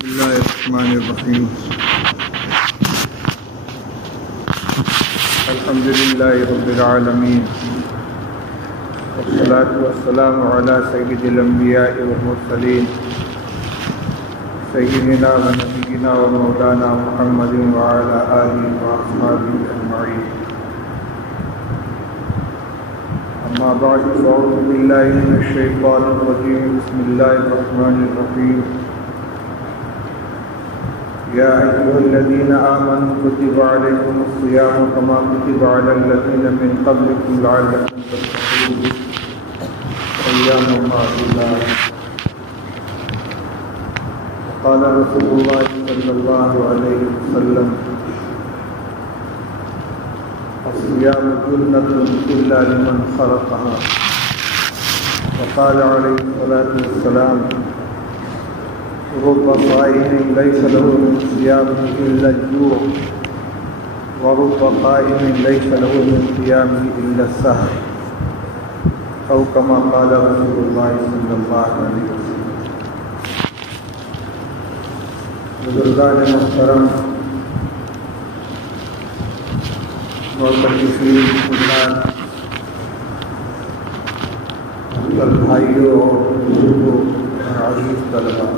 بسم اللہ الرحمن الرحیم الحمد للہ رب العالمین والصلاة والسلام علی سید الانبیاء والمرسلین سیدنا و نبینا و مولانا محمد وعلی آلہ واصحابہ اجمعین اما بعد فاعوذ باللہ من الشیطان الرجیم بسم اللہ الرحمن الرحیم یا ایھا الذین آمنوا کتب علیکم الصیام کما کتب علی الذین من قبلکم لعلکم تتقون ایاما معدودات قال رسول اللہ صلی اللہ علیہ وسلم الصيام جنة إلا لمن خلقها وقال عليه الصلاة والسلام رب صائم ليس له من صيامه إلا الجوع ورب قائم ليس له من صيامه إلا السهر أو كما قال رسول الله صلى الله عليه وسلم. بزرگان محترم محترمین حضرات، افضل بھائیوں اور بزرگوں اور عزیز طلباء،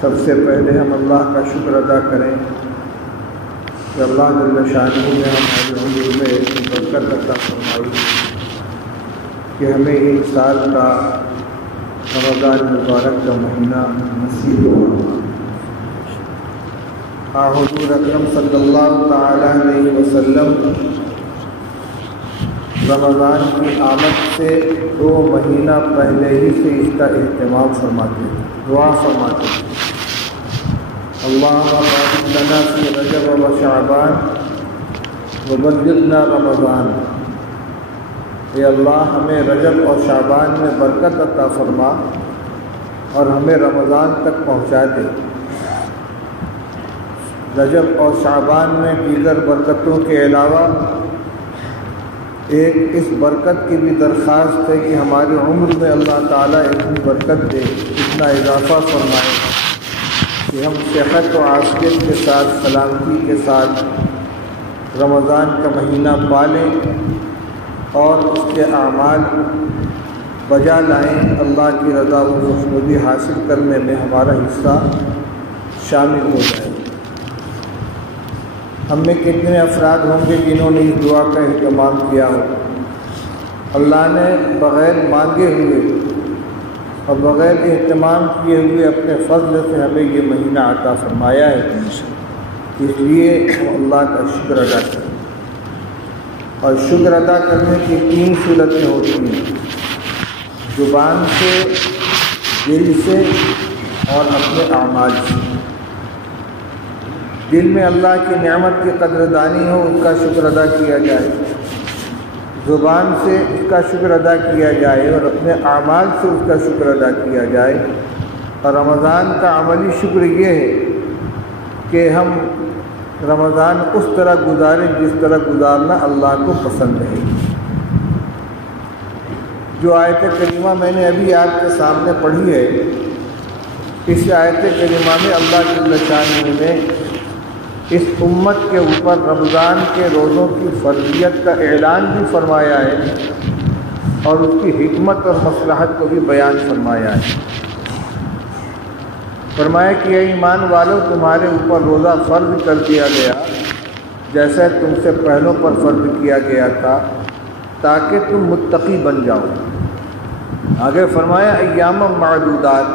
سب سے پہلے ہم اللہ کا شکر ادا کریں کہ اللہ جل شانہ نے ہمارے عمر میں ایسی برکت عطا فرمائی کہ ہمیں ایک سال کا رمضان مبارک کا مہینہ نصیب ہوا۔ حضور اکرم صلی اللہ تعالی علیہ وسلم رمضان کی آمد سے 2 مہینہ پہلے ہی سے اس کا اہتمام فرماتے ہیں، دعا فرماتے ہیں، اللہم بارک لنا فی رجب و شعبان وبلغنا رمضان، اے اللہ ہمیں رجب اور شعبان میں برکت عطا فرما اور ہمیں رمضان تک پہنچا دے۔ رجب اور شعبان میں دیگر برکتوں کے علاوہ ایک اس برکت کی بھی درخواست ہے کہ ہماری عمر میں اللہ تعالیٰ اتنی برکت دے، اتنا اضافہ فرمائے کہ ہم صحت و عافیت کے ساتھ، سلامتی کے ساتھ رمضان کا مہینہ پالیں اور اس کے اعمال بجا لائیں، اللہ کی رضا و خوشنودی حاصل کرنے میں ہمارا حصہ شامل ہو جائے۔ ہم میں کتنے افراد ہوں گے جنہوں نے اس دعا کا اہتمام کیا ہو؟ اللہ نے بغیر مانگے ہوئے اور بغیر اہتمام کیے ہوئے اپنے فضل سے ہمیں یہ مہینہ عطا فرمایا ہے، اس لیے ہم اللہ کا شکر ادا کریں۔ اور شکر ادا کرنے کی 3 صورتیں ہوتی ہیں، زبان سے، دل سے اور اپنے اعمال سے۔ دل میں اللہ کی نعمت کی قدردانی ہو، اس کا شکر ادا کیا جائے، زبان سے اس کا شکر ادا کیا جائے اور اپنے اعمال سے اس کا شکر ادا کیا جائے۔ اور رمضان کا عملی شکر یہ ہے کہ ہم رمضان اس طرح گزاریں جس طرح گزارنا اللہ کو پسند ہے۔ جو آیت کریمہ میں نے ابھی آپ کے سامنے پڑھی ہے، اس آیت کریمہ میں اللہ جل شانہ نے اس امت کے اوپر رمضان کے روزوں کی فرضیت کا اعلان بھی فرمایا ہے اور اس کی حکمت اور مصلحت کو بھی بیان فرمایا ہے۔ فرمایا کہ اے ایمان والو، تمہارے اوپر روزہ فرض کر دیا گیا جیسے تم سے پہلوں پر فرض کیا گیا تھا تاکہ تم متقی بن جاؤ۔ آگے فرمایا ایام معدودات،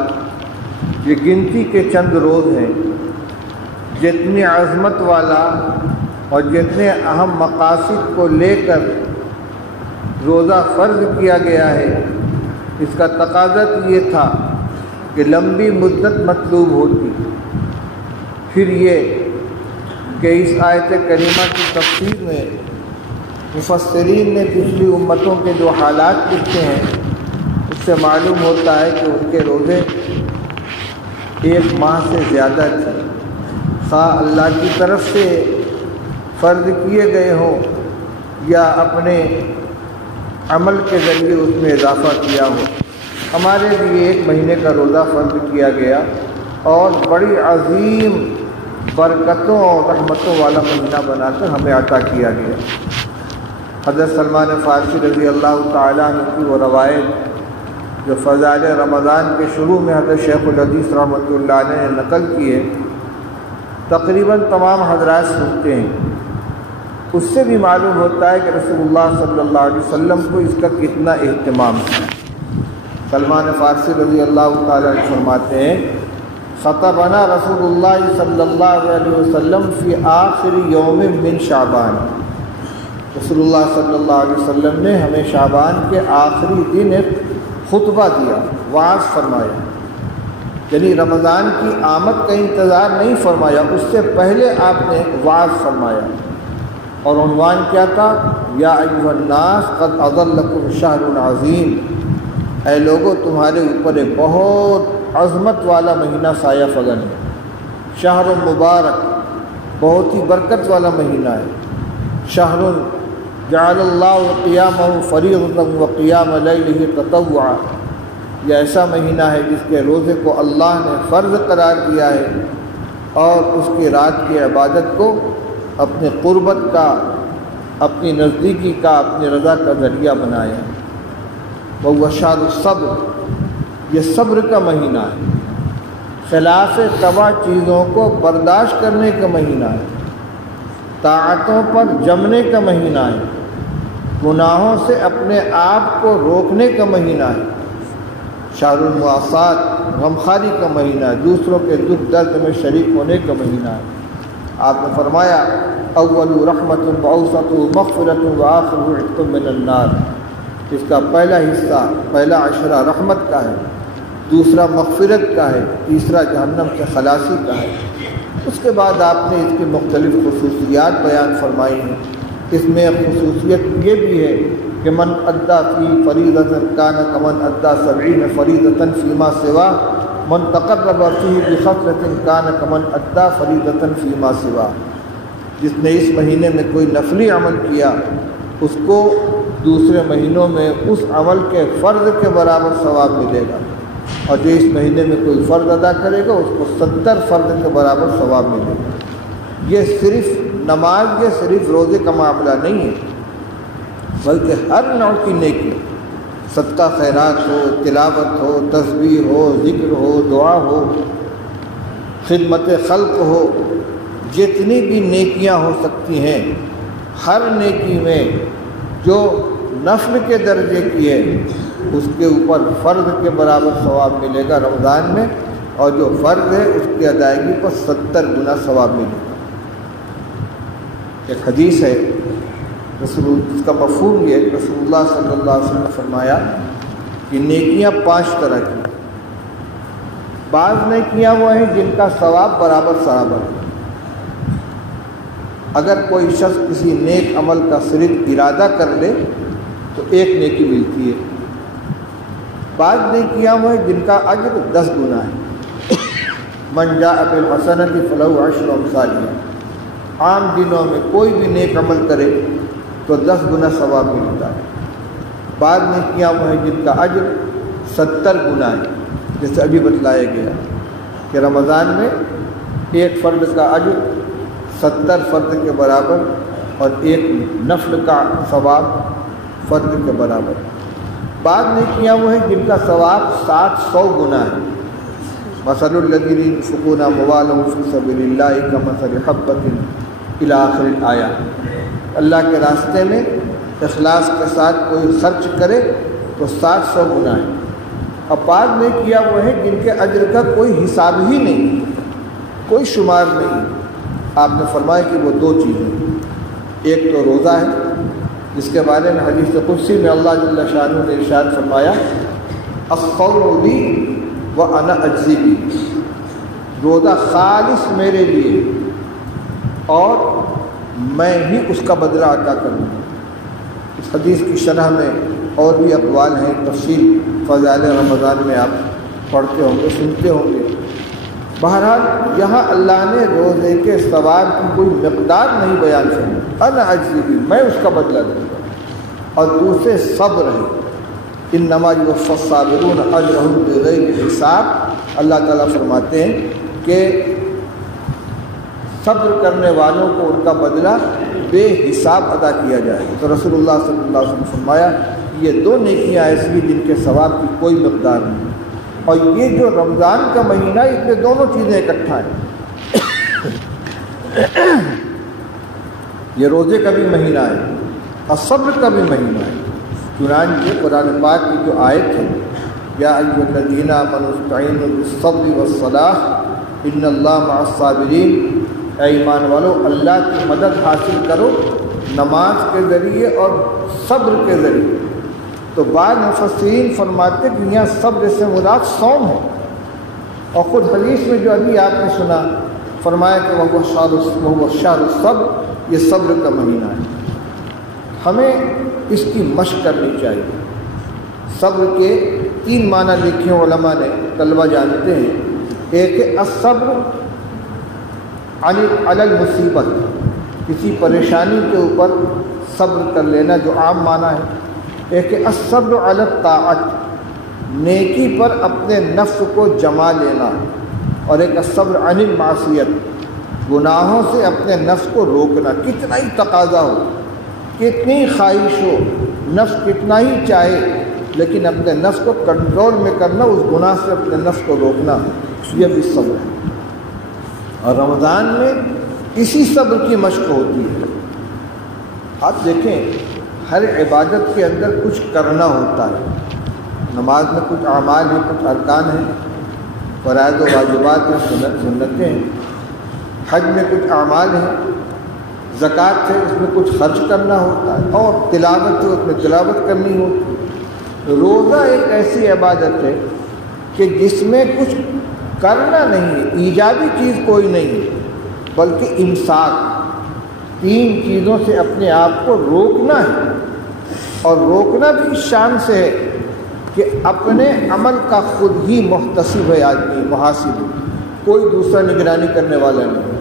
یہ گنتی کے چند روز ہیں۔ جتنی عظمت والا اور جتنے اہم مقاصد کو لے کر روزہ فرض کیا گیا ہے، اس کا تقاضا یہ تھا کہ لمبی مدت مطلوب ہوتی۔ پھر یہ کہ اس آیت کریمہ کی تفسیر میں مفسرین نے پچھلی امتوں کے جو حالات لکھے ہیں اس سے معلوم ہوتا ہے کہ ان کے روزے 1 ماہ سے زیادہ تھے، خواہ اللہ کی طرف سے فرض کیے گئے ہوں یا اپنے عمل کے ذریعے اس میں اضافہ کیا ہو۔ ہمارے لیے ایک مہینے کا روزہ فرض کیا گیا اور بڑی عظیم برکتوں اور رحمتوں والا مہینہ بنا کر ہمیں عطا کیا گیا۔ حضرت سلمان فارسی رضی اللہ تعالیٰ عنہ کی وہ روایت جو فضائل رمضان کے شروع میں حضرت شیخ الحدیث رحمۃ اللہ علیہ نے نقل کی ہے، تقریباً تمام حضرات سنتے ہیں، اس سے بھی معلوم ہوتا ہے کہ رسول اللہ صلی اللہ علیہ وسلم کو اس کا کتنا اہتمام ہے۔ سلمان فارسی رضی اللہ تعالیٰ عنہ فرماتے ہیں، خطبنا رسول اللہ صلی اللہ علیہ وسلم فی آخر یوم من شعبان، رسول اللہ صلی اللہ علیہ وسلم نے ہمیں شعبان کے آخری دن ایک خطبہ دیا، وعظ فرمایا، یعنی رمضان کی آمد کا انتظار نہیں فرمایا، اس سے پہلے آپ نے وعظ فرمایا، اور عنوان کیا تھا؟ یا ایھا الناس قد اظلکم شہر عظیم، اے لوگو تمہارے اوپر ایک بہت عظمت والا مہینہ سایہ فگن ہے، شہر مبارک، بہت ہی برکت والا مہینہ ہے، شہر جعل اللہ قیامہ فریضۃ وقیام لیلہ تطوعا، یہ ایسا مہینہ ہے جس کے روزے کو اللہ نے فرض قرار دیا ہے اور اس کی رات کی عبادت کو اپنے قربت کا، اپنی نزدیکی کا، اپنی رضا کا ذریعہ بنایا۔ وہ شہر الصبر، یہ صبر کا مہینہ ہے، خلاف طبع چیزوں کو برداشت کرنے کا مہینہ ہے، طاعتوں پر جمنے کا مہینہ ہے، گناہوں سے اپنے آپ کو روکنے کا مہینہ ہے، شہر المواسات، غمخواری کا مہینہ ہے، دوسروں کے دکھ درد میں شریک ہونے کا مہینہ ہے۔ آپ نے فرمایا اول رحمت واوسط مغفرت وآخر عتق من النار، اس کا پہلا حصہ، پہلا عشرہ رحمت کا ہے، دوسرا مغفرت کا ہے، تیسرا جہنم سے خلاصی کا ہے۔ اس کے بعد آپ نے اس کی مختلف خصوصیات بیان فرمائی ہیں۔ اس میں خصوصیت یہ بھی ہے کہ من ادا فی فریضۃ کان کمن ادا 70 فریضۃ فیما سوا، من تقرب فیہ بخصلۃ کان کمن ادا فریضۃ فیما سوا، جس نے اس مہینے میں کوئی نفلی عمل کیا اس کو دوسرے مہینوں میں اس عمل کے فرض کے برابر ثواب ملے گا، اور جو اس مہینے میں کوئی فرض ادا کرے گا اس کو 70 فرض کے برابر ثواب ملے گا۔ یہ صرف نماز، یہ صرف روزے کا معاملہ نہیں ہے، بلکہ ہر نوع کی نیکی، صدقہ خیرات ہو، تلاوت ہو، تسبیح ہو، ذکر ہو، دعا ہو، خدمت خلق ہو، جتنی بھی نیکیاں ہو سکتی ہیں، ہر نیکی میں جو نفل کے درجے کی ہے اس کے اوپر فرض کے برابر ثواب ملے گا رمضان میں، اور جو فرض ہے اس کی ادائیگی پر 70 گنا ثواب ملے گا۔ ایک حدیث ہے اس کا مفہوم یہ ہے، رسول اللہ صلی اللہ علیہ وسلم نے فرمایا کہ نیکیاں 5 طرح کی، بعض نیکیاں وہ ہیں جن کا ثواب برابر ہے، اگر کوئی شخص کسی نیک عمل کا صرف ارادہ کر لے تو 1 نیکی ملتی ہے، بعض نیکیاں وہ ہیں جن کا اجر 10 گنا ہے، من جاء بالحسنۃ فلہ 10 امثالها، عام دنوں میں کوئی بھی نیک عمل کرے تو 10 گنا ثواب ملتا ہے، بعض نیکیاں وہ ہیں جن کا اجر 70 گنا ہے، جیسے ابھی بتلایا گیا کہ رمضان میں 1 فرد کا اجر 70 فرد کے برابر اور 1 نفل کا ثواب فرد کے برابر۔ بعض نیکیاں وہ ہیں جن کا ثواب 700 گنا ہے، مثل الذین ينفقون اموالهم فی سبیل اللہ کمثل حبۃ الی آخر الآیہ، اللہ کے راستے میں اخلاص کے ساتھ کوئی خرچ کرے تو 700 گنا ہے۔ اور بعض نیکیاں وہ ہیں جن کے اجر کا کوئی حساب ہی نہیں، کوئی شمار نہیں۔ آپ نے فرمایا کہ وہ 2 چیزیں، ایک تو روزہ ہے جس کے بارے میں حدیث قدسی میں اللہ جل شانہ نے ارشاد فرمایا الصوم لی وانا اجزی بی، روزہ خالص میرے لیے اور میں ہی اس کا بدلہ عطا کروں گا۔ اس حدیث کی شرح میں اور بھی اقوال ہیں، تفصیل فضائل رمضان میں آپ پڑھتے ہوں گے، سنتے ہوں گے۔ بہرحال یہاں اللہ نے روزے کے ثواب کی کوئی مقدار نہیں بیان فرمائی، انا اجزی بی، میں اس کا بدلہ دوں گا، اور دوسرے صبر ہے، انما یوفی الصابرون اجرهم بغیر حساب۔ اللہ تعالیٰ فرماتے ہیں کہ صبر کرنے والوں کو ان کا بدلہ بے حساب ادا کیا جائے۔ تو رسول اللہ صلی اللہ علیہ وسلم نے فرمایا یہ دو نیکیاں ایسی ہیں جن کے ثواب کی کوئی مقدار نہیں، اور یہ جو رمضان کا مہینہ ہے اس میں دونوں چیزیں اکٹھا ہیں۔ یہ روزے کا بھی مہینہ ہے اور صبر کا بھی مہینہ ہے۔ چنانچہ قرآن پاک کی جو آیت ہے یا ایھا الذین آمنوا استعینوا بالصبر والصلاۃ ان اللہ مع الصابرین، اے ایمان والو اللہ کی مدد حاصل کرو نماز کے ذریعے اور صبر کے ذریعے۔ تو بعض مفسرین فرماتے کہ یہاں صبر سے مراد صوم ہے، اور خود حدیث میں جو ابھی آپ نے سنا فرمایا کہ وہ شہر الصبر، یہ صبر کا مہینہ ہے۔ ہمیں اس کی مشق کرنی چاہیے۔ صبر کے 3 معنی لکھے علماء نے، طلبہ جانتے ہیں۔ ایک ہے الصبر علی المصیبت، کسی پریشانی کے اوپر صبر کر لینا جو عام معنی ہے۔ ایک ہے الصبر علی الطاعت، نیکی پر اپنے نفس کو جما لینا، اور ایک الصبر عن المعصیت، گناہوں سے اپنے نفس کو روکنا۔ کتنا ہی تقاضا ہو، کتنی خواہش ہو، نفس کتنا ہی چاہے، لیکن اپنے نفس کو کنٹرول میں کرنا، اس گناہ سے اپنے نفس کو روکنا، یہ بھی صبر ہے۔ اور رمضان میں اسی صبر کی مشق ہوتی ہے۔ آپ دیکھیں ہر عبادت کے اندر کچھ کرنا ہوتا ہے۔ نماز میں کچھ اعمال ہیں، کچھ ارکان ہیں، فرائض و واجبات ہیں، سنتیں ہیں۔ حج میں کچھ اعمال ہیں، زکوٰۃ ہے، اس میں کچھ خرچ کرنا ہوتا ہے، اور تلاوت ہے، اس میں تلاوت کرنی ہوتی ہے۔ روزہ ایک ایسی عبادت ہے کہ جس میں کچھ کرنا نہیں ہے، ایجابی چیز کوئی نہیں ہے، بلکہ امساک، 3 چیزوں سے اپنے آپ کو روکنا ہے، اور روکنا بھی اس شان سے ہے کہ اپنے عمل کا خود ہی محتسب ہے آدمی، محاسب، کوئی دوسرا نگرانی کرنے والا نہیں۔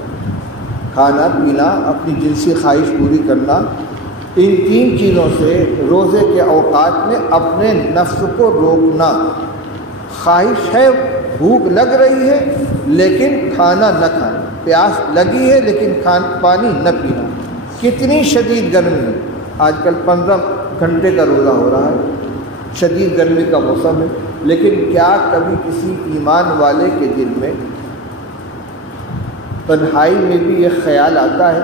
کھانا پینا، اپنی جنسی خواہش پوری کرنا، ان 3 چیزوں سے روزے کے اوقات میں اپنے نفس کو روکنا۔ خواہش ہے، بھوک لگ رہی ہے لیکن کھانا نہ کھانا، پیاس لگی ہے لیکن پانی نہ پینا۔ کتنی شدید گرمی ہے، آج کل 15 گھنٹے کا روزہ ہو رہا ہے، شدید گرمی کا موسم ہے، لیکن کیا کبھی کسی ایمان والے کے دل میں تنہائی میں بھی یہ خیال آتا ہے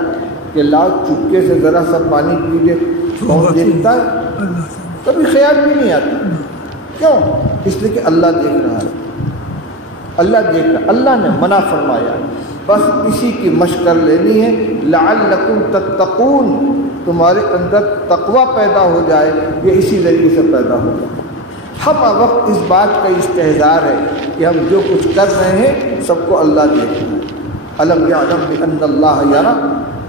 کہ لاؤ چپکے سے ذرا سا پانی پی لے؟ کون دیکھتا ہے؟ کبھی خیال بھی نہیں آتا۔ کیوں؟ اس لیے کہ اللہ دیکھ رہا ہے، اللہ دیکھ رہا، اللہ نے منع فرمایا، بس اسی کی مشق کر لینی ہے۔ لعلکم تتقون، تمہارے اندر تقوی پیدا ہو جائے، یہ اسی ذریعے سے پیدا ہوگا۔ ہم وقت اس بات کا استحضار ہے کہ ہم جو کچھ کر رہے ہیں سب کو اللہ دیکھ رہا ہے۔ الم یعلم بان اللہ یری،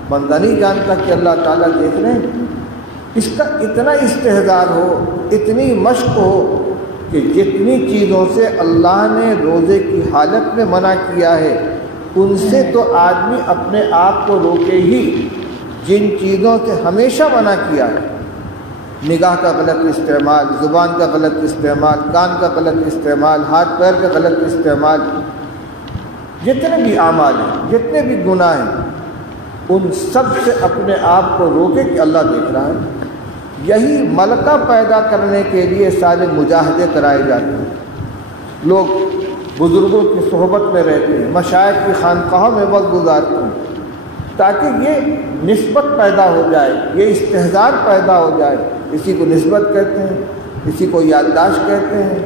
بندہ نہیں جانتا کہ اللہ تعالیٰ دیکھ رہے ہیں۔ اس کا اتنا استحضار ہو، اتنی مشق ہو کہ جتنی چیزوں سے اللہ نے روزے کی حالت میں منع کیا ہے ان سے تو آدمی اپنے آپ کو روکے ہی، جن چیزوں سے ہمیشہ منع کیا ہے، نگاہ کا غلط استعمال، زبان کا غلط استعمال، کان کا غلط استعمال، ہاتھ پیر کا غلط استعمال، جتنے بھی اعمال ہیں، جتنے بھی گناہ ہیں، ان سب سے اپنے آپ کو روکے کہ اللہ دیکھ رہا ہے۔ یہی ملکہ پیدا کرنے کے لیے سارے مجاہدے کرائے جاتے ہیں۔ لوگ بزرگوں کی صحبت میں رہتے ہیں، مشائخ کی خانقاہوں میں وقت گزارتے ہیں، تاکہ یہ نسبت پیدا ہو جائے، یہ استحضار پیدا ہو جائے۔ کسی کو نسبت کہتے ہیں، کسی کو یادداشت کہتے ہیں،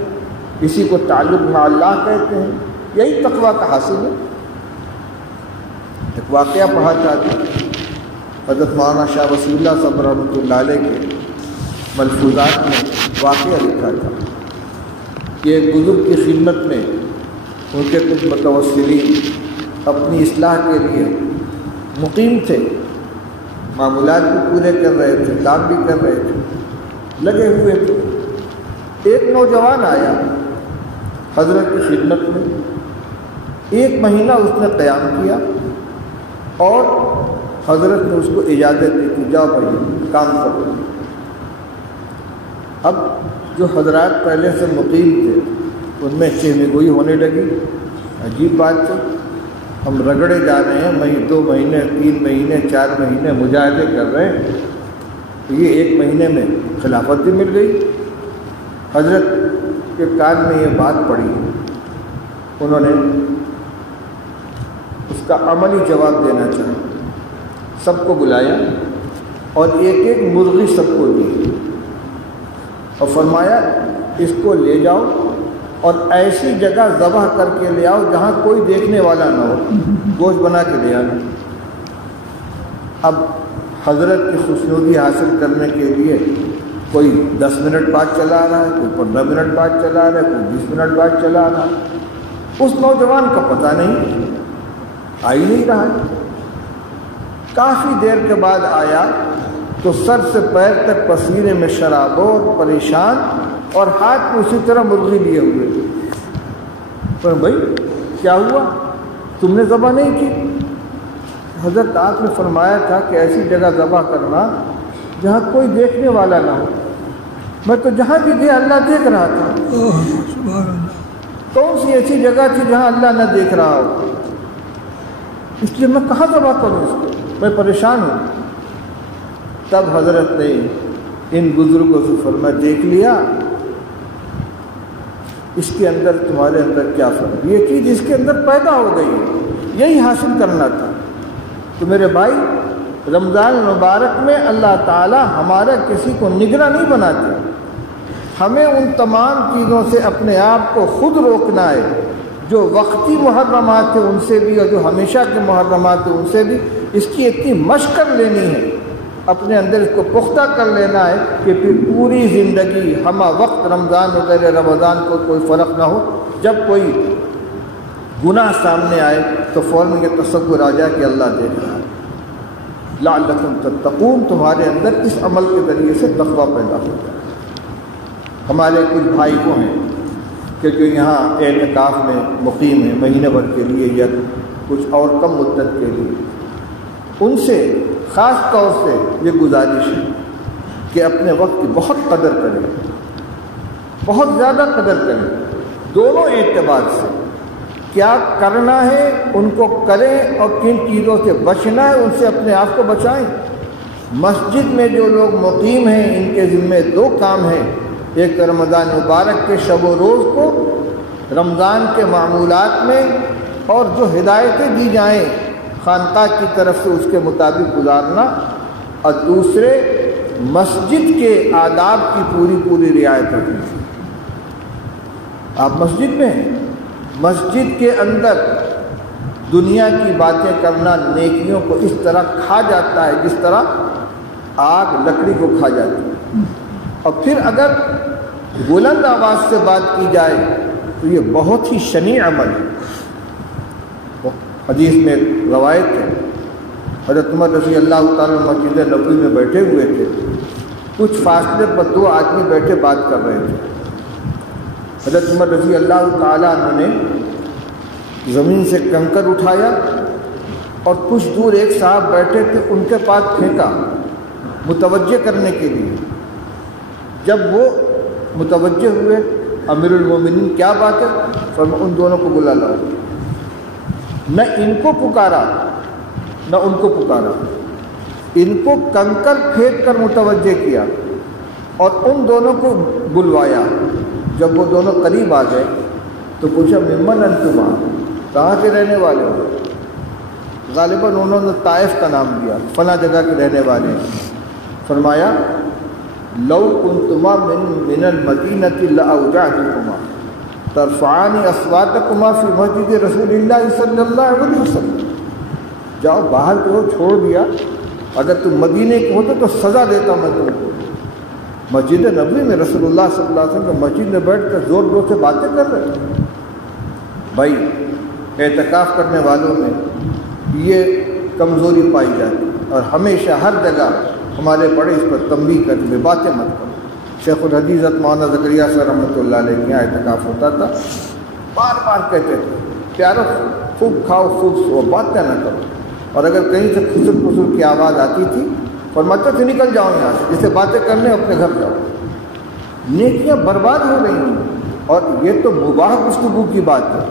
کسی کو تعلق مع اللہ کہتے ہیں۔ یہی تقویٰ کا حاصل ہے۔ ایک واقعہ پڑھا چاہتے ہیں، حضرت مولانا شاہ وسیع اللہ صاحب رحمۃ اللہ علیہ کے ملفوظات میں واقعہ لکھا تھا کہ ایک بزرگ کی خدمت میں ان کے کچھ متوسلین اپنی اصلاح کے لیے مقیم تھے، معمولات بھی پورے کر رہے تھے، کام بھی کر رہے تھے، لگے ہوئے تھے۔ ایک نوجوان آیا حضرت کی خدمت میں، 1 مہینہ اس نے قیام کیا اور حضرت نے اس کو اجازت دی کہ جاؤ بھائی کام کرو۔ اب جو حضرات پہلے سے مقیم تھے ان میں چہمے گوئی ہونے لگی۔ عجیب بات ہے، ہم رگڑے جا رہے ہیں 2 مہینے 3 مہینے 4 مہینے مجاہدے کر رہے ہیں، تو یہ 1 مہینے میں خلافت بھی مل گئی۔ حضرت کے کان میں یہ بات پڑی، انہوں نے اس کا عملی جواب دینا چاہا، سب کو بلایا اور ایک مرغی سب کو دی اور فرمایا اس کو لے جاؤ اور ایسی جگہ ذبح کر کے لے آؤ جہاں کوئی دیکھنے والا نہ ہو، گوشت بنا کے لے آنا۔ اب حضرت کی خوشنودی حاصل کرنے کے لیے کوئی 10 منٹ بعد چلا آ رہا ہے، کوئی 15 منٹ بعد چلا آ رہا ہے، کوئی 20 منٹ بعد چلا آ رہا ہے، اس نوجوان کا پتہ نہیں، آ ہی نہیں رہا ہے۔ کافی دیر کے بعد آیا تو سر سے پیر تک پسینے میں شرابور پریشان اور ہاتھ میں اسی طرح مرغی لیے ہوئے۔ پر بھائی کیا ہوا، تم نے ذبح نہیں کی؟ حضرت آپ نے فرمایا تھا کہ ایسی جگہ ذبح کرنا جہاں کوئی دیکھنے والا نہ ہو۔ میں تو جہاں بھی گیا اللہ دیکھ رہا تھا۔ کون سی ایسی جگہ تھی جہاں اللہ نہ دیکھ رہا ہو؟ اس لیے میں کہاں ذبح کروں اس کو، میں پریشان ہوں۔ تب حضرت نے ان بزرگوں سے فرمایا دیکھ لیا اس کے اندر تمہارے اندر کیا فرق، یہ چیز اس کے اندر پیدا ہو گئی، یہی حاصل کرنا تھا۔ تو میرے بھائی رمضان المبارک میں اللہ تعالی ہمارا کسی کو نگراں نہیں بناتے، ہمیں ان تمام چیزوں سے اپنے آپ کو خود روکنا ہے جو وقتی محرمات ہیں ان سے بھی اور جو ہمیشہ کے محرمات ہیں ان سے بھی۔ اس کی اتنی مشق کر لینی ہے، اپنے اندر اس کو پختہ کر لینا ہے کہ پھر پوری زندگی ہمہ وقت رمضان و غیر رمضان کو کوئی فرق نہ ہو، جب کوئی گناہ سامنے آئے تو فوراً یہ تصور آ جائے کہ اللہ دیکھ رہا ہے۔ لعلکم تتقون، تمہارے اندر اس عمل کے ذریعے سے تقویٰ پیدا ہو جائے۔ ہمارے کچھ بھائی کو ہیں کہ جو یہاں اعتکاف میں مقیم ہیں مہینے بھر کے لیے یا کچھ اور کم مدت کے لیے، ان سے خاص طور سے یہ گزارش ہے کہ اپنے وقت کی بہت قدر کریں، بہت زیادہ قدر کریں، دونوں اعتبار سے کیا کرنا ہے ان کو کریں اور کن چیزوں سے بچنا ہے ان سے اپنے آپ کو بچائیں۔ مسجد میں جو لوگ مقیم ہیں ان کے ذمے 2 کام ہیں، ایک تو رمضان مبارک کے شب و روز کو رمضان کے معمولات میں اور جو ہدایتیں دی جائیں خانقاہ کی طرف سے اس کے مطابق گزارنا، اور دوسرے مسجد کے آداب کی پوری رعایت کرنا۔ آپ مسجد میں ہیں، مسجد کے اندر دنیا کی باتیں کرنا نیکیوں کو اس طرح کھا جاتا ہے جس طرح آگ لکڑی کو کھا جاتی ہے، اور پھر اگر بلند آواز سے بات کی جائے تو یہ بہت ہی شنیع عمل ہے۔ حدیث میں ایک روایت ہے، حضرت عمر رضی اللہ تعالیٰ مسجد نبوی میں بیٹھے ہوئے تھے، کچھ فاصلے پر 2 آدمی بیٹھے بات کر رہے تھے۔ حضرت عمر رضی اللہ تعالیٰ عنہ نے زمین سے کنکر اٹھایا اور کچھ دور ایک صاحب بیٹھے تھے ان کے پاس پھینکا متوجہ کرنے کے لیے۔ جب وہ متوجہ ہوئے، امیر المومنین کیا بات ہے، فرمایا ان دونوں کو بلا لاؤ۔ نہ ان کو پکارا نہ ان کو پکارا، ان کو کنکر پھینک کر متوجہ کیا اور ان دونوں کو بلوایا۔ جب وہ دونوں قریب آ گئے تو پوچھا ممن انتما، کہاں کے رہنے والے ہو؟ غالباً انہوں نے طائف کا نام دیا، فلاں جگہ کے رہنے والے ہیں۔ فرمایا لو کنتما من المدینۃ لاوجعتکما ترفعان اصواتکما فی مسجد رسول اللہ صلی اللہ علیہ وسلم۔ جاؤ باہر کے ہو، چھوڑ دیا، اگر تم مدینے کے ہوتے تو سزا دیتا میں تم کو۔ مسجد نبوی میں رسول اللہ صلی اللہ علیہ وسلم کے مسجد میں بیٹھ کر زور زور سے باتیں کر رہے ہیں۔ بھائی اعتکاف کرنے والوں میں یہ کمزوری پائی جاتی اور ہمیشہ ہر جگہ ہمارے بڑے اس پر تنبیہ کرتے ہیں، باتیں مت کرو۔ شیخ الحدیث مولانا زکریا صاحب رحمۃ اللہ علیہ کے یہاں اعتکاف ہوتا تھا، بار بار کہتے تھے پیارو خوب کھاؤ خوب سو، باتیں نہ کرو، اور اگر کہیں سے خسر خسر کی آواز آتی تھی فرماتے تھے نکل جاؤ یہاں سے، جسے باتیں کرنے اپنے گھر جاؤ۔ نیکیاں برباد ہو رہی ہیں، اور یہ تو مباح گفتگو کی بات ہے،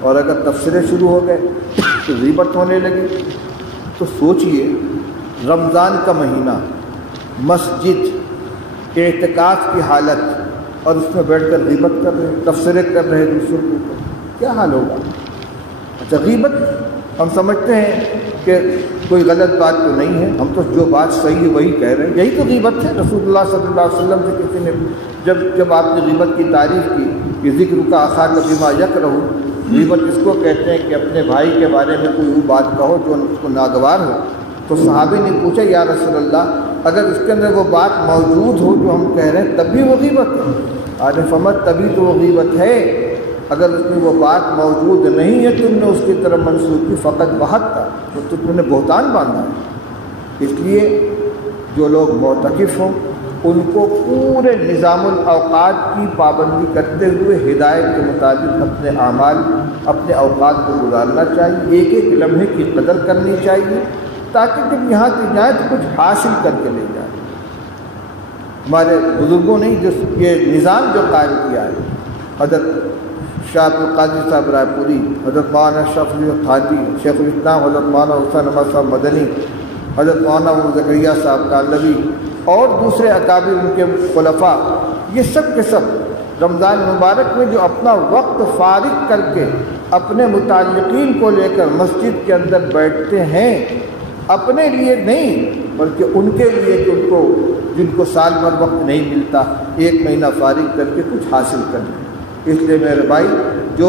اور اگر تبصرے شروع ہو گئے تو غیبت ہونے لگی۔ تو سوچئے رمضان کا مہینہ، مسجد، اعتکاف کی حالت، اور اس میں بیٹھ کر غیبت کر رہے، تبصرے کر رہے دوسروں کے اوپر، کیا حال ہوگا؟ اچھا غیبت ہم سمجھتے ہیں کہ کوئی غلط بات تو نہیں ہے، ہم تو جو بات صحیح ہے وہی کہہ رہے ہیں، یہی تو غیبت ہے۔ رسول اللہ صلی اللہ علیہ وسلم سے کسی نے جب آپ نے غیبت کی تعریف کی کہ ذکر کا اخاک بما یکرہ، غیبت اس کو کہتے ہیں کہ اپنے بھائی کے بارے میں کوئی وہ بات کہو جو اس کو ناگوار ہو، تو صحابی نے پوچھا یا رسول اللہ اگر اس کے اندر وہ بات موجود ہو جو ہم کہہ رہے ہیں تب بھی وہ غیبت ہے؟ آپ نے فرمایا تبھی تو وہ غیبت ہے، اگر اس میں وہ بات موجود نہیں ہے تم نے اس کی طرف منسوخ کی فقط بہت تھا تو تم نے بہتان باندھا ہے۔ اس لیے جو لوگ معتکف ہوں ان کو پورے نظام الاوقات کی پابندی کرتے ہوئے ہدایت کے مطابق اپنے اعمال، اپنے اوقات کو گزارنا چاہیے، ایک ایک لمحے کی قدر کرنی چاہیے، تاکہ جب یہاں سے جائیں تو کچھ حاصل کر کے لے جائیں۔ ہمارے بزرگوں نے یہ نظام جو قائم کیا ہے، حضرت شاہ عبد القادر صاحب رائے پوری، حضرت مولانا اشرف علی تھانوی، شیخ الاسلام حضرت مولانا حسین احمد صاحب مدنی، حضرت مولانا زکریا صاحب کالوی اور دوسرے اکابر ان کے خلفاء، یہ سب کے سب رمضان مبارک میں جو اپنا وقت فارغ کر کے اپنے متعلقین کو لے کر مسجد کے اندر بیٹھتے ہیں، اپنے لیے نہیں بلکہ ان کے لیے کہ ان کو جن کو سال بھر وقت نہیں ملتا، ایک مہینہ فارغ کر کے کچھ حاصل کریں۔ اس لیے میرے بھائی جو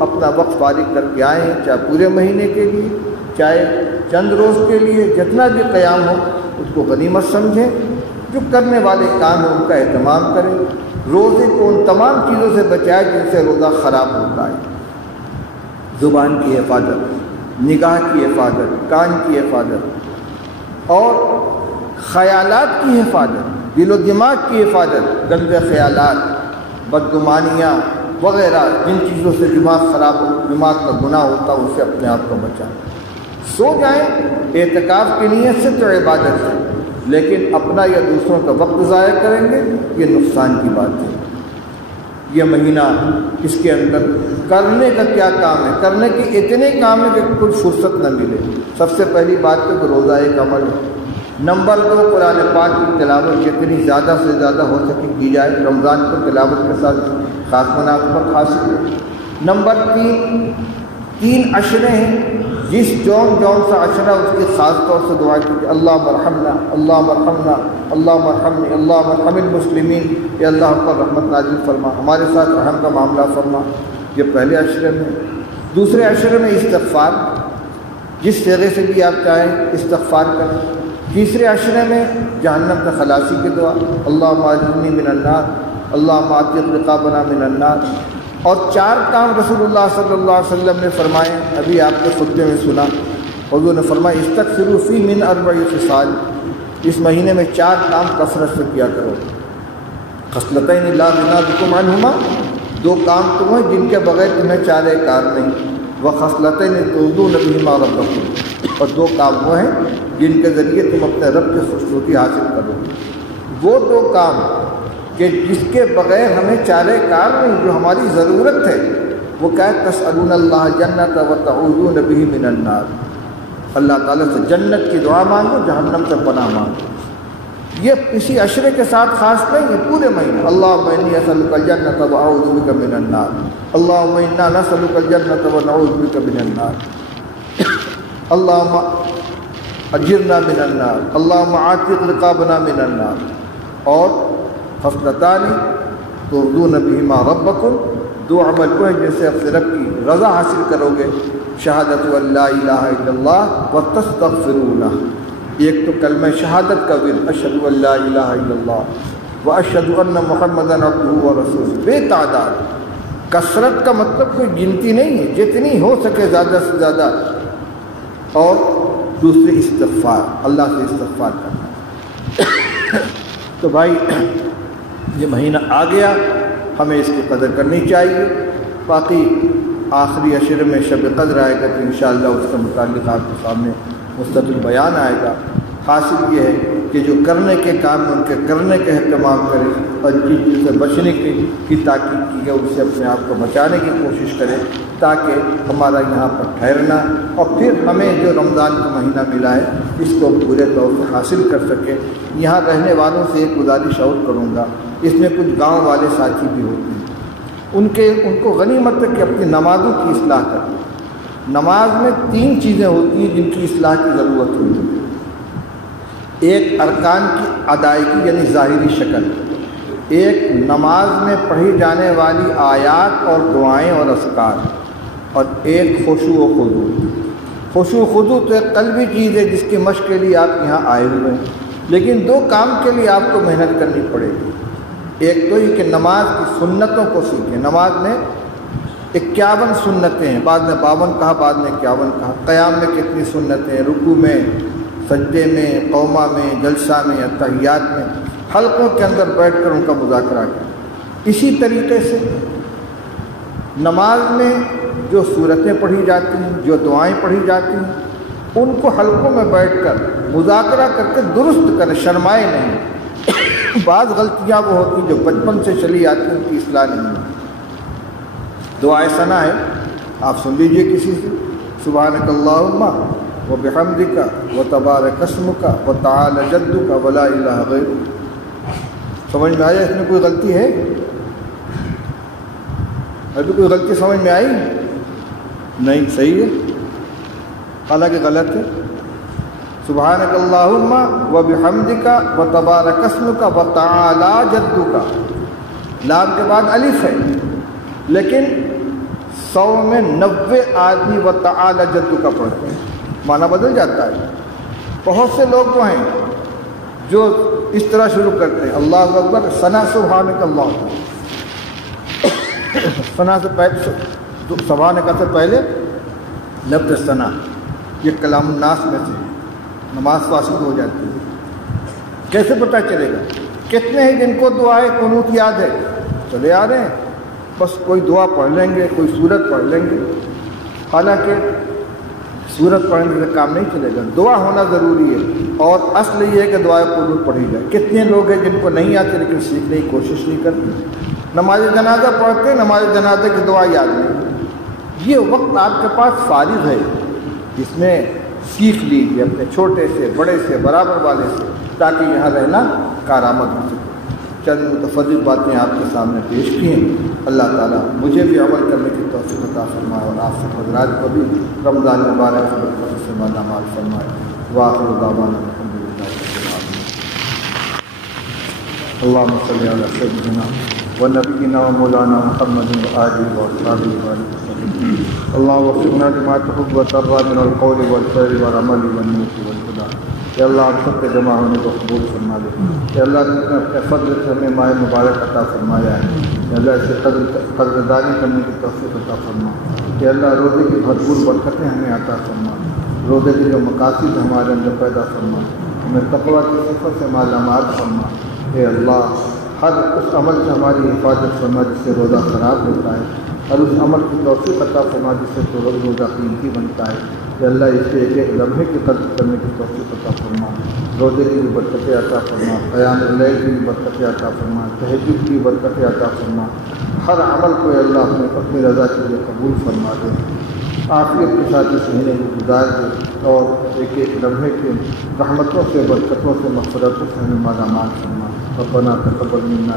اپنا وقت فارغ کر کے آئے ہیں، چاہے پورے مہینے کے لیے چاہے چند روز کے لیے، جتنا بھی قیام ہو اس کو غنیمت سمجھیں، جو کرنے والے کام ہیں ان کا اہتمام کریں، روزے کو ان تمام چیزوں سے بچائیں جن سے روزہ خراب ہوتا ہے، زبان کی حفاظت، نگاہ کی حفاظت، کان کی حفاظت اور خیالات کی حفاظت، دل و دماغ کی حفاظت، گندے خیالات، بدگمانیاں وغیرہ جن چیزوں سے دماغ خراب ہو، دماغ کا گناہ ہوتا ہے، اس سے اپنے آپ کو بچائیں۔ سو جائیں اعتکاف کی نیت سے تو عبادت ہے، لیکن اپنا یا دوسروں کا وقت ضائع کریں گے یہ نقصان کی بات ہے۔ یہ مہینہ اس کے اندر کرنے کا کیا کام ہے؟ کرنے کے اتنے کام ہیں کہ کچھ فرصت نہ ملے۔ سب سے پہلی بات تو روزہ ایک عمل ہے۔ نمبر 2 قرآن پاک کی تلاوت جتنی زیادہ سے زیادہ ہو سکے کی جائے، رمضان کو تلاوت کے ساتھ خاص مناسبت حاصل ہے۔ نمبر 3 عشرے ہیں، جس جون سا عشرہ اس کی خاص طور سے دعا کیجیے، اللہ مرحمنا، اللہ مرحمنا، اللہ مرحمنی، اللہ مرحم المسلمین، کہ اللہ پر رحمت نازل فرما، ہمارے ساتھ رحم کا معاملہ فرما۔ یہ پہلے عشرے میں۔ دوسرے عشرے میں استغفار، جس صیغے سے بھی آپ چاہیں استغفار کریں۔ تیسرے عشرے میں جہنم سے خلاصی کی دعا، اللہم اجرنی من النار، اللہم اعتق رقابنا من النار۔ اور 4 کام رسول اللہ صلی اللہ علیہ وسلم نے فرمائے، ابھی آپ کے خطبے میں سنا، حضور نے فرمایا استغفروا فی من 4 خصال، اس مہینے میں 4 کام کثرت سے کیا کرو۔ خصلتین لا غنی بکم عنہما، 2 کام تم ہیں جن کے بغیر تمہیں چارے کار نہیں، وخصلتین ترضون بہما ربکم، اور 2 کام وہ ہیں جن کے ذریعے تم اپنے رب کی خوشنودی حاصل کرو گے۔ وہ 2 کام کہ جس کے بغیر ہمیں چارے کار نہیں، جو ہماری ضرورت ہے، وہ کیا ہے؟ تسألون اللہ جنت و تعوذون بہ من النار، اللہ تعالیٰ سے جنت کی دعا مانگو، جہنم سے پناہ مانگو۔ یہ کسی عشرے کے ساتھ خاص نہیں ہے، پورے مہینے۔ اللہم انی اسألک الجنت و اعوذ بک من النار، اللہم انا نسألک الجنت و نعوذ بک من النار، اللہم اجرنا من النار، اللہم اعتق رقابنا من النار۔ اور خصلتان ترضون بہما ربکم، 2 عمل کو ہیں جن سے اپنے رب کی رضا حاصل کرو گے، شہادت ان لا الہ الا اللہ وتستغفرونہ، ایک تو کلمہ شہادت کا ورد، اشہد ان لا الہ الا اللہ واشہد ان محمدا عبدہ ورسولہ، بے تعداد۔ کثرت کا مطلب کوئی گنتی نہیں ہے، جتنی ہو سکے زیادہ سے زیادہ۔ اور دوسری استغفار، اللہ سے استغفار کرنا۔ تو بھائی یہ مہینہ آ گیا، ہمیں اس کی قدر کرنی چاہیے۔ باقی آخری عشرے میں شب قدر آئے گا تو انشاءاللہ اس کے متعلق آپ کے سامنے مستقل بیان آئے گا۔ حاصل یہ ہے کہ جو کرنے کے کام ان کے کرنے کا اہتمام کرے اور جن چیز سے بچنے کی تاکید کی ہے اس سے اپنے آپ کو بچانے کی کوشش کرے تاکہ ہمارا یہاں پر ٹھہرنا اور پھر ہمیں جو رمضان کا مہینہ ملا ہے اس کو پورے طور سے حاصل کر سکے۔ یہاں رہنے والوں سے ایک گزارش اور کروں گا، اس میں کچھ گاؤں والے ساتھی بھی ہوتے ہیں، ان کو غنیمت ہے کہ اپنی نمازوں کی اصلاح کریں۔ نماز میں 3 چیزیں ہوتی ہیں جن کی اصلاح کی ضرورت ہوتی ہے۔ ایک ارکان کی ادائیگی یعنی ظاہری شکل، ایک نماز میں پڑھی جانے والی آیات اور دعائیں اور اذکار، اور ایک خشوع و خضوع۔ خشوع و خضوع تو ایک قلبی چیز ہے جس کی مشق کے لیے آپ یہاں آئے ہوئے ہیں، لیکن 2 کام کے لیے آپ کو محنت کرنی پڑے گی۔ ایک تو یہ کہ نماز کی سنتوں کو سیکھیں۔ نماز میں 51 سنتیں ہیں، بعد میں 52 کہا، بعد میں 51 کہا۔ قیام میں کتنی سنتیں ہیں، رکوع میں، سجدے میں، قومہ میں، جلسہ میں، اتحیات میں، حلقوں کے اندر بیٹھ کر ان کا مذاکرہ کریں۔ اسی طریقے سے نماز میں جو سورتیں پڑھی جاتی ہیں، جو دعائیں پڑھی جاتی ہیں، ان کو حلقوں میں بیٹھ کر مذاکرہ کر کے درست کریں، شرمائے نہیں۔ بعض غلطیاں وہ ہوتی ہیں جو بچپن سے چلی آتی ہیں، ان کی اصلاح نہیں ہوتی۔ دعائے ثنا ہے، آپ سن لیجئے کسی سے، سبحانک اللہم و بحمدک و تبارک اسمک و تعالی جدک ولا الہ غیرک۔ سمجھ میں آیا اس میں کوئی غلطی ہے؟ ابھی کوئی غلطی سمجھ میں آئی؟ نہیں، صحیح ہے، حالانکہ غلط ہے۔ سبحانک اللہم و بحمدک و تبارک اسمک و تعالی جدک، لام کے بعد الف ہے، لیکن 100 میں 90 آدمی و تعالی جدک پڑھتے ہیں، معنی بدل جاتا ہے۔ بہت سے لوگ تو ہیں جو اس طرح شروع کرتے ہیں، اللہ اکبر، ثنا سبحانک اللہ، ثنا سے پہلے، سبحانک سے پہلے لفظ ثنا، یہ کلام الناس میں سے نماز فاسد ہو جاتی ہے۔ کیسے پتہ چلے گا؟ کتنے ہیں جن کو دعائے قنوت یاد ہے؟ چلے آ رہے ہیں، بس کوئی دعا پڑھ لیں گے، کوئی سورت پڑھ لیں گے، حالانکہ سورت پڑھنے سے کام نہیں چلے گا، دعا ہونا ضروری ہے، اور اصل یہ ہے کہ دعائے قنوت پڑھی جائے۔ کتنے لوگ ہیں جن کو نہیں آتے لیکن سیکھنے کی کوشش نہیں کرتے، نماز جنازہ پڑھتے ہیں، نماز جنازہ کی دعا یاد نہیں۔ یہ وقت آپ کے پاس فارغ ہے، اس میں سیکھ لیجیے اپنے چھوٹے سے، بڑے سے، برابر والے سے، تاکہ یہاں رہنا کارآمد ہو سکے۔ چند متفرد باتیں آپ کے سامنے پیش کی ہیں، اللہ تعالیٰ مجھے بھی عمل کرنے کی توفیق عطا فرمائے اور آپ سب حضرات کو بھی رمضان مبارک کی برکت سے مالا مال فرمائے۔ وآخر دعوانا الحمد للہ رب العالمین۔ اللہم صلی علی سیدنا و نبینا و مولانا محمد وآلہ وصحبہ وسلم۔ اللہم وفقنا لما تحب وترضى من القول والفعل والعمل والنیت والخدا۔ یا اللہ ہم سب کے جمع ہونے کو قبول فرما دے۔ یا اللہ نے اپنے فضل سے ہمیں ماہ مبارک عطا فرمایا ہے، یا اللہ اسے قدردانی کرنے کی توفیق عطا فرما۔ یا اللہ روزے کی بھرپور برکتیں ہمیں عطا فرما، روزے کے جو مقاصد ہمارے اندر پیدا فرما، ہمیں تقویٰ کی صفت سے مالا مال فرما۔ اے اللہ ہر اس عمل سے ہماری حفاظت فرما جس سے روزہ خراب ہوتا ہے، اور اس عمل کی توفیق عطا فرما جس سے تو روزہ قیمتی بنتا ہے۔ کہ اللہ اس کے ایک ایک لمحے کی قدر کرنے کی توفیق عطا فرما، روزے کی بھی برکتیں عطا فرما، قیام اللیل کی بھی برکتیں عطا فرما، تہجد کی برکتیں عطا فرما۔ ہر عمل کو اللہ اپنی رضا کے لیے قبول فرما دے، عافیت کے ساتھ اس مہینے کو گزار دے، اور ایک ایک لمحے کے رحمتوں سے، برکتوں سے، مغفرتوں سے ہمیں مالا مال فرما۔ ربنا تقبل منا